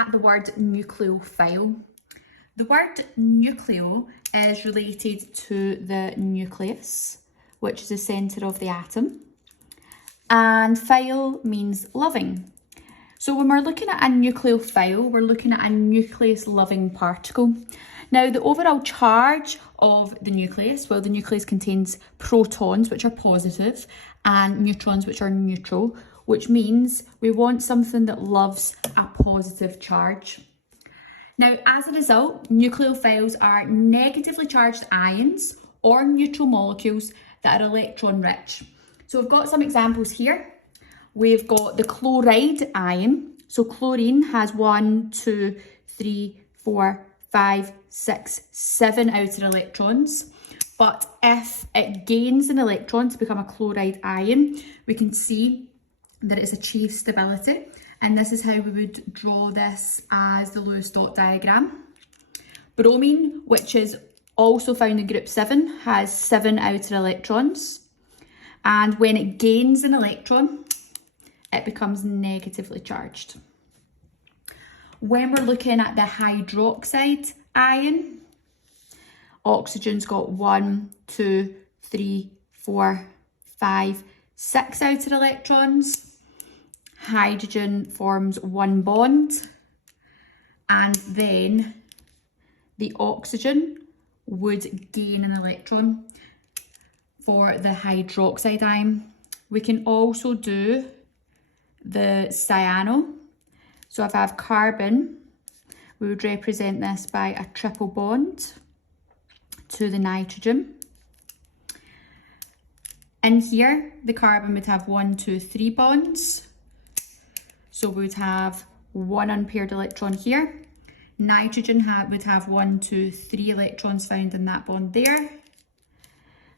at the word nucleophile. The word nucleo is related to the nucleus, which is the centre of the atom, and phile means loving. So when we're looking at a nucleophile, we're looking at a nucleus-loving particle. Now, the overall charge of the nucleus, well, the nucleus contains protons, which are positive, and neutrons, which are neutral, which means we want something that loves a positive charge. Now, as a result, nucleophiles are negatively charged ions or neutral molecules that are electron rich. So we've got some examples here. We've got the chloride ion. So chlorine has 1, 2, 3, 4, 5, 6, 7 outer electrons. But if it gains an electron to become a chloride ion, we can see that it's achieved stability. And this is how we would draw this as the Lewis dot diagram. Bromine, which is also found in group 7, has 7 outer electrons. And when it gains an electron, it becomes negatively charged. When we're looking at the hydroxide ion, oxygen's got 1, 2, 3, 4, 5, 6 outer electrons. Hydrogen forms 1 bond, and then the oxygen would gain an electron for the hydroxide ion. We can also do the cyano. So if I have carbon, we would represent this by a triple bond to the nitrogen. In here, the carbon would have 1, 2, 3 bonds. So we would have 1 unpaired electron here. Nitrogen would have 1, 2, 3 electrons found in that bond there.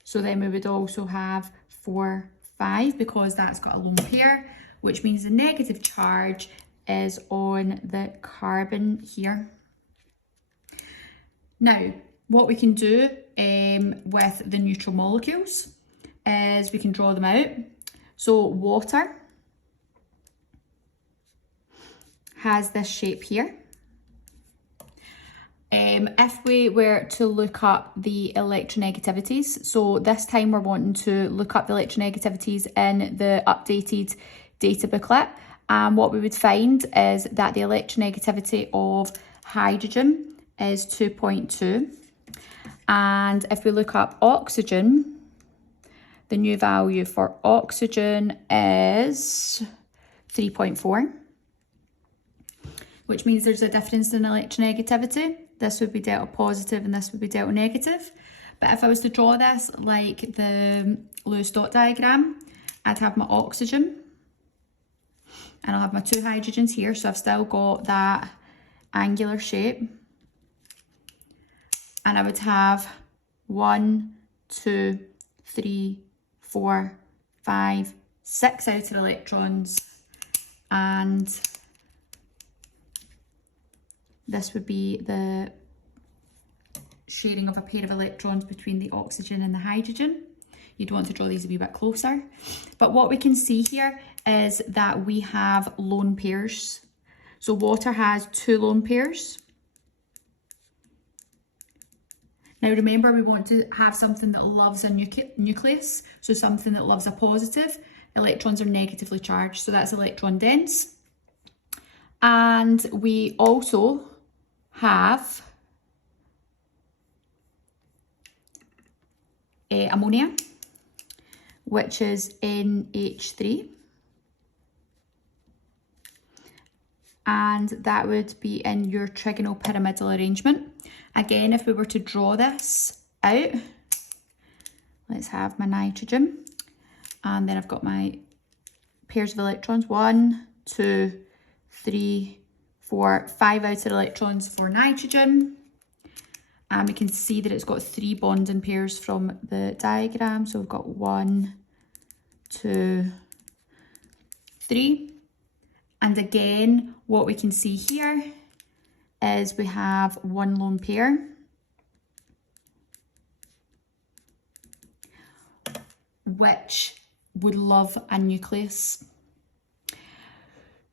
So then we would also have 4, 5 because that's got a lone pair, which means the negative charge is on the carbon here. Now, what we can do with the neutral molecules is we can draw them out. So water has this shape here. If we were to look up the electronegativities, so this time we're wanting to look up the electronegativities in the updated data booklet, and what we would find is that the electronegativity of hydrogen is 2.2, and if we look up oxygen, the new value for oxygen is 3.4. which means there's a difference in electronegativity. This would be delta positive and this would be delta negative. But if I was to draw this like the Lewis dot diagram, I'd have my oxygen and I'll have my 2 hydrogens here. So I've still got that angular shape. And I would have 1, 2, 3, 4, 5, 6 outer electrons, and this would be the sharing of a pair of electrons between the oxygen and the hydrogen. You'd want to draw these a wee bit closer. But what we can see here is that we have lone pairs. So water has 2 lone pairs. Now remember, we want to have something that loves a nucleus, so something that loves a positive. Electrons are negatively charged, so that's electron dense. And we also have ammonia, which is NH3. And that would be in your trigonal pyramidal arrangement. Again, if we were to draw this out, let's have my nitrogen, and then I've got my pairs of electrons, 1, 2, 3, 4, 5 outer electrons for nitrogen. And we can see that it's got 3 bonding pairs from the diagram. So we've got 1, 2, 3. And again, what we can see here is we have 1 lone pair, which would love a nucleus.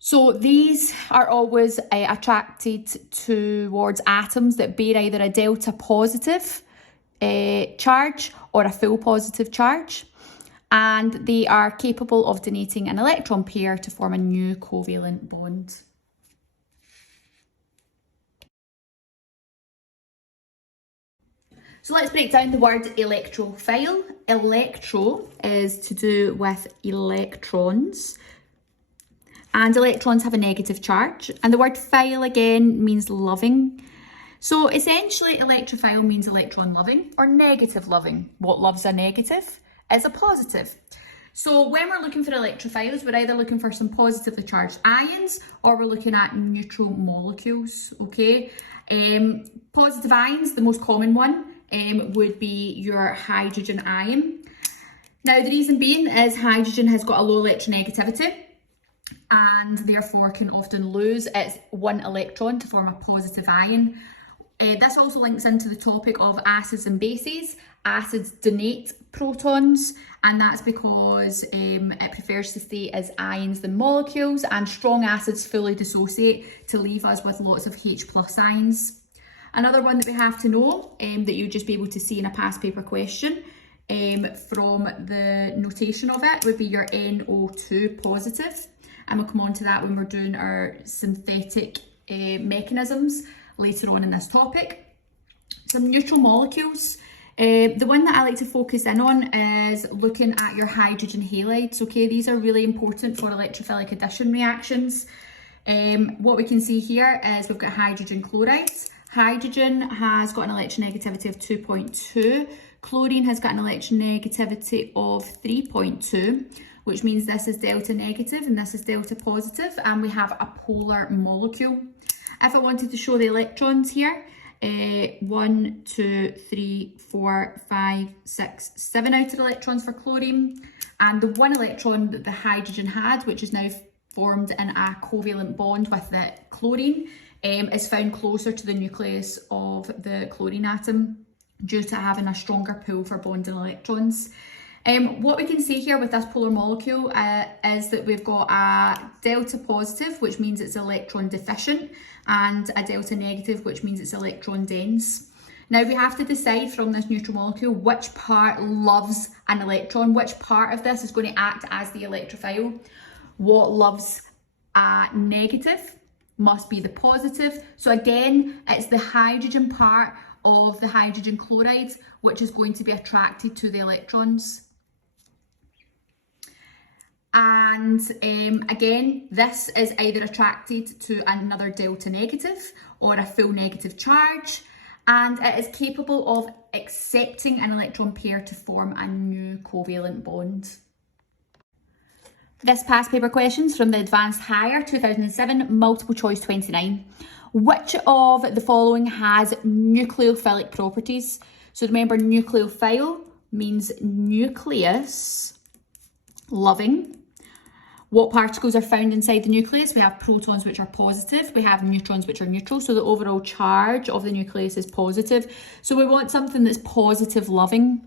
So these are always attracted towards atoms that bear either a delta positive charge or a full positive charge, and they are capable of donating an electron pair to form a new covalent bond. So let's break down the word electrophile. Electro is to do with electrons, and electrons have a negative charge, and the word phile again means loving. So essentially electrophile means electron loving or negative loving. What loves a negative is a positive. So when we're looking for electrophiles, we're either looking for some positively charged ions or we're looking at neutral molecules, okay? Positive ions, the most common one, would be your hydrogen ion. Now the reason being is hydrogen has got a low electronegativity and therefore can often lose its one electron to form a positive ion. This also links into the topic of acids and bases. Acids donate protons, and that's because it prefers to stay as ions than molecules, and strong acids fully dissociate to leave us with lots of H+ ions. Another one that we have to know, that you'd just be able to see in a past paper question from the notation of it, would be your NO2 positive. And we'll come on to that when we're doing our synthetic mechanisms later on in this topic. Some neutral molecules. The one that I like to focus in on is looking at your hydrogen halides. Okay, these are really important for electrophilic addition reactions. What we can see here is we've got hydrogen chlorides. Hydrogen has got an electronegativity of 2.2. Chlorine has got an electronegativity of 3.2, which means this is delta negative and this is delta positive, and we have a polar molecule. If I wanted to show the electrons here, 1, 2, 3, 4, 5, 6, 7 outer electrons for chlorine, and the one electron that the hydrogen had, which is now formed in a covalent bond with the chlorine, is found closer to the nucleus of the chlorine atom due to having a stronger pull for bonding electrons. What we can see here with this polar molecule is that we've got a delta positive, which means it's electron deficient, and a delta negative, which means it's electron dense. Now we have to decide from this neutral molecule which part loves an electron, which part of this is going to act as the electrophile. What loves a negative must be the positive. So again, it's the hydrogen part of the hydrogen chlorides which is going to be attracted to the electrons. And again, this is either attracted to another delta negative or a full negative charge, and it is capable of accepting an electron pair to form a new covalent bond. This past paper questions from the Advanced Higher 2007, multiple choice 29. Which of the following has nucleophilic properties? So remember, nucleophile means nucleus loving. What particles are found inside the nucleus? We have protons, which are positive. We have neutrons, which are neutral. So the overall charge of the nucleus is positive. So we want something that's positive loving.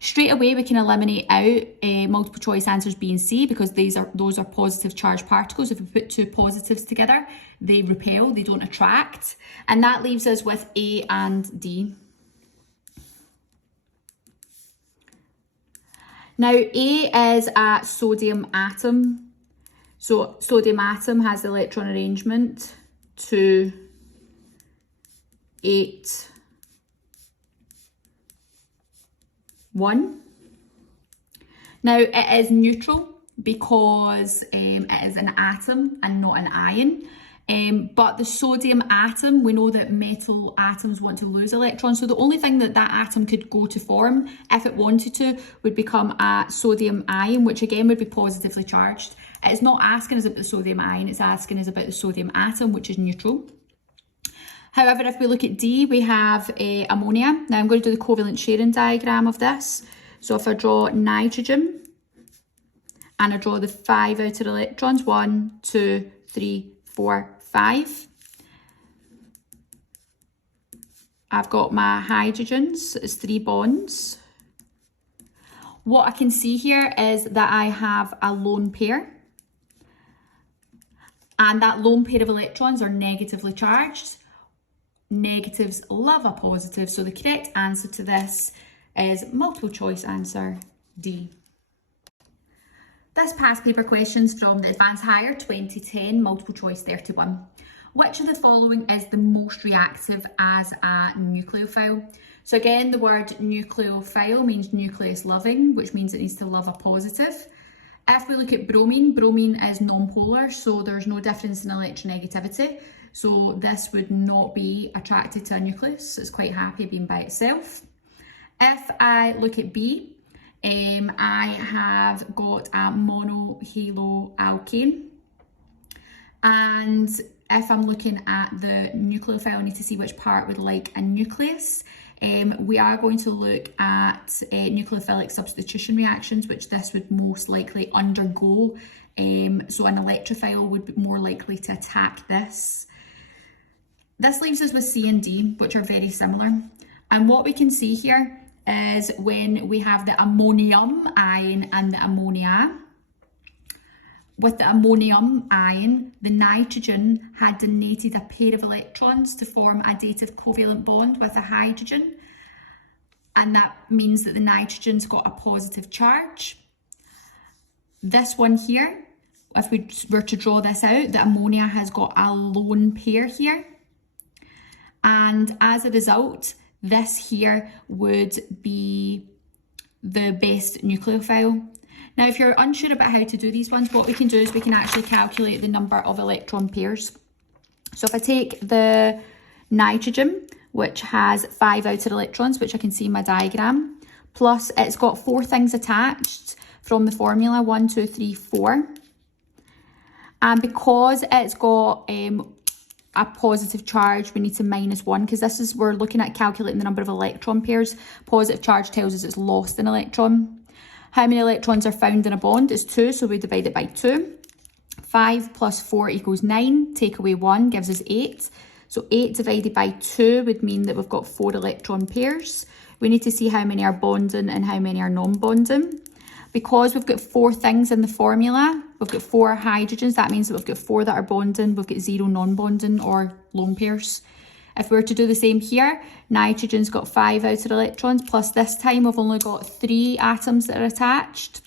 Straight away, we can eliminate out multiple choice answers B and C because those are positive charged particles. If we put two positives together, they repel, they don't attract. And that leaves us with A and D. Now, A is a sodium atom. So sodium atom has the electron arrangement 2, 8, 1. Now it is neutral because it is an atom and not an ion. But the sodium atom, we know that metal atoms want to lose electrons. So the only thing that atom could go to form, if it wanted to, would become a sodium ion, which again would be positively charged. It's not asking us about the sodium ion, it's asking us about the sodium atom, which is neutral. However, if we look at D, we have ammonia. Now I'm going to do the covalent sharing diagram of this. So if I draw nitrogen and I draw the 5 outer electrons, 1, 2, 3, 4, 5. I've got my hydrogens, it's 3 bonds. What I can see here is that I have a lone pair. And that lone pair of electrons are negatively charged. Negatives love a positive, so the correct answer to this is multiple choice answer D. This past paper questions from the Advanced Higher 2010, multiple choice 31. Which of the following is the most reactive as a nucleophile? So again, the word nucleophile means nucleus loving, which means it needs to love a positive. If we look at bromine, bromine is non-polar, so there's no difference in electronegativity. So this would not be attracted to a nucleus. It's quite happy being by itself. If I look at B, I have got a monohaloalkane. And if I'm looking at the nucleophile, I need to see which part would like a nucleus. We are going to look at nucleophilic substitution reactions, which this would most likely undergo. So an electrophile would be more likely to attack this. This leaves us with C and D, which are very similar. And what we can see here is when we have the ammonium ion and the ammonia. With the ammonium ion, the nitrogen had donated a pair of electrons to form a dative covalent bond with a hydrogen. And that means that the nitrogen's got a positive charge. This one here, if we were to draw this out, the ammonia has got a lone pair here. And as a result, this here would be the best nucleophile. Now, if you're unsure about how to do these ones, what we can do is we can actually calculate the number of electron pairs. So if I take the nitrogen, which has 5 outer electrons, which I can see in my diagram, plus it's got 4 things attached from the formula, 1, 2, 3, 4. And because it's got a positive charge, we need to minus 1, because this is, we're looking at calculating the number of electron pairs. Positive charge tells us it's lost an electron. How many electrons are found in a bond is 2, so we divide it by 2. 5 plus 4 equals 9, take away 1 gives us 8. So 8 divided by 2 would mean that we've got 4 electron pairs. We need to see how many are bonding and how many are non-bonding. Because we've got 4 things in the formula, we've got 4 hydrogens, that means that we've got 4 that are bonding, we've got 0 non-bonding or lone pairs. If we were to do the same here, nitrogen's got 5 outer electrons, plus this time we've only got 3 atoms that are attached.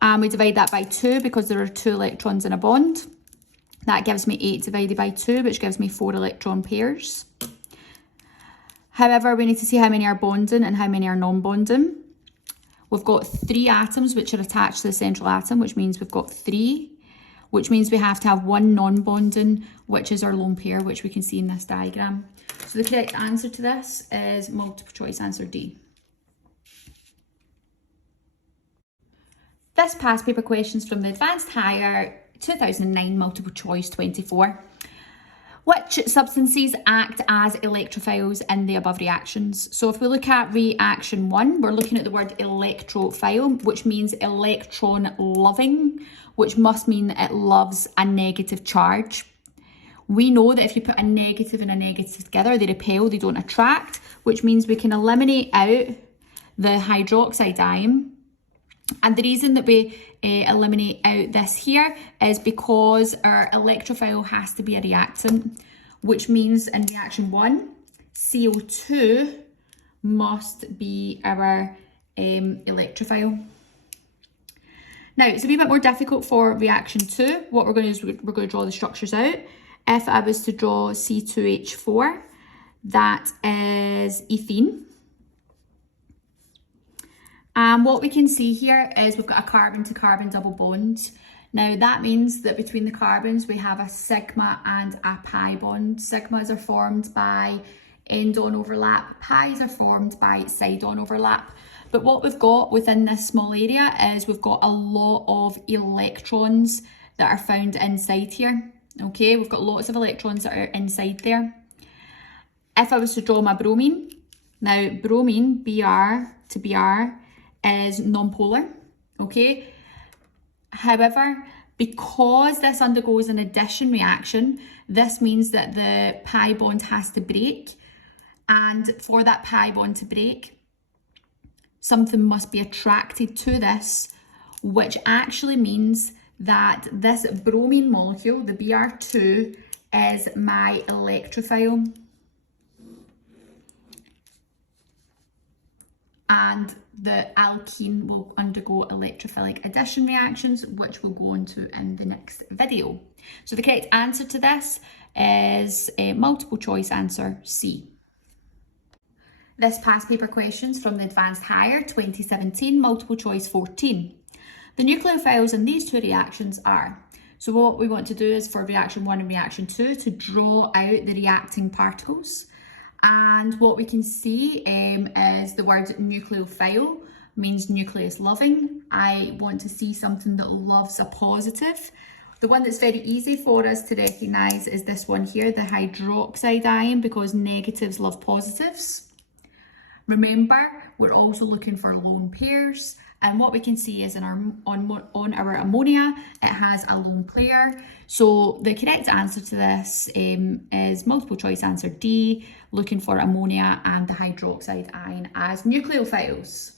And we divide that by 2 because there are 2 electrons in a bond. That gives me 8 divided by 2, which gives me 4 electron pairs. However, we need to see how many are bonding and how many are non-bonding. We've got 3 atoms which are attached to the central atom, which means we've got 3. Which means we have to have 1 non-bonding, which is our lone pair, which we can see in this diagram. So the correct answer to this is multiple choice answer D. This past paper questions from the Advanced Higher 2009 multiple choice 24. Which substances act as electrophiles in the above reactions? So if we look at reaction 1, we're looking at the word electrophile, which means electron loving, which must mean it loves a negative charge. We know that if you put a negative and a negative together, they repel, they don't attract, which means we can eliminate out the hydroxide ion. And the reason that we eliminate out this here is because our electrophile has to be a reactant, which means in reaction 1, CO2 must be our electrophile. Now, it's a wee bit more difficult for reaction 2. What we're going to do is we're going to draw the structures out. If I was to draw C2H4, that is ethene. And what we can see here is we've got a carbon to carbon double bond. Now that means that between the carbons we have a sigma and a pi bond. Sigmas are formed by end-on overlap, pi's are formed by side-on overlap. But what we've got within this small area is we've got a lot of electrons that are found inside here. Okay, we've got lots of electrons that are inside there. If I was to draw my bromine, now bromine, Br to Br, is non-polar, okay? However, because this undergoes an addition reaction, this means that the pi bond has to break, and for that pi bond to break, something must be attracted to this, which actually means that this bromine molecule, the Br2, is my electrophile. And the alkene will undergo electrophilic addition reactions, which we'll go into in the next video. So the correct answer to this is multiple choice answer C. This past paper questions from the Advanced Higher 2017, multiple choice 14. The nucleophiles in these two reactions are, so what we want to do is for reaction 1 and reaction 2 to draw out the reacting particles. And what we can see is the word nucleophile means nucleus loving. I want to see something that loves a positive. The one that's very easy for us to recognise is this one here, the hydroxide ion, because negatives love positives. Remember, we're also looking for lone pairs, and what we can see is in on our ammonia, it has a lone pair. So the correct answer to this is multiple choice answer D, looking for ammonia and the hydroxide ion as nucleophiles.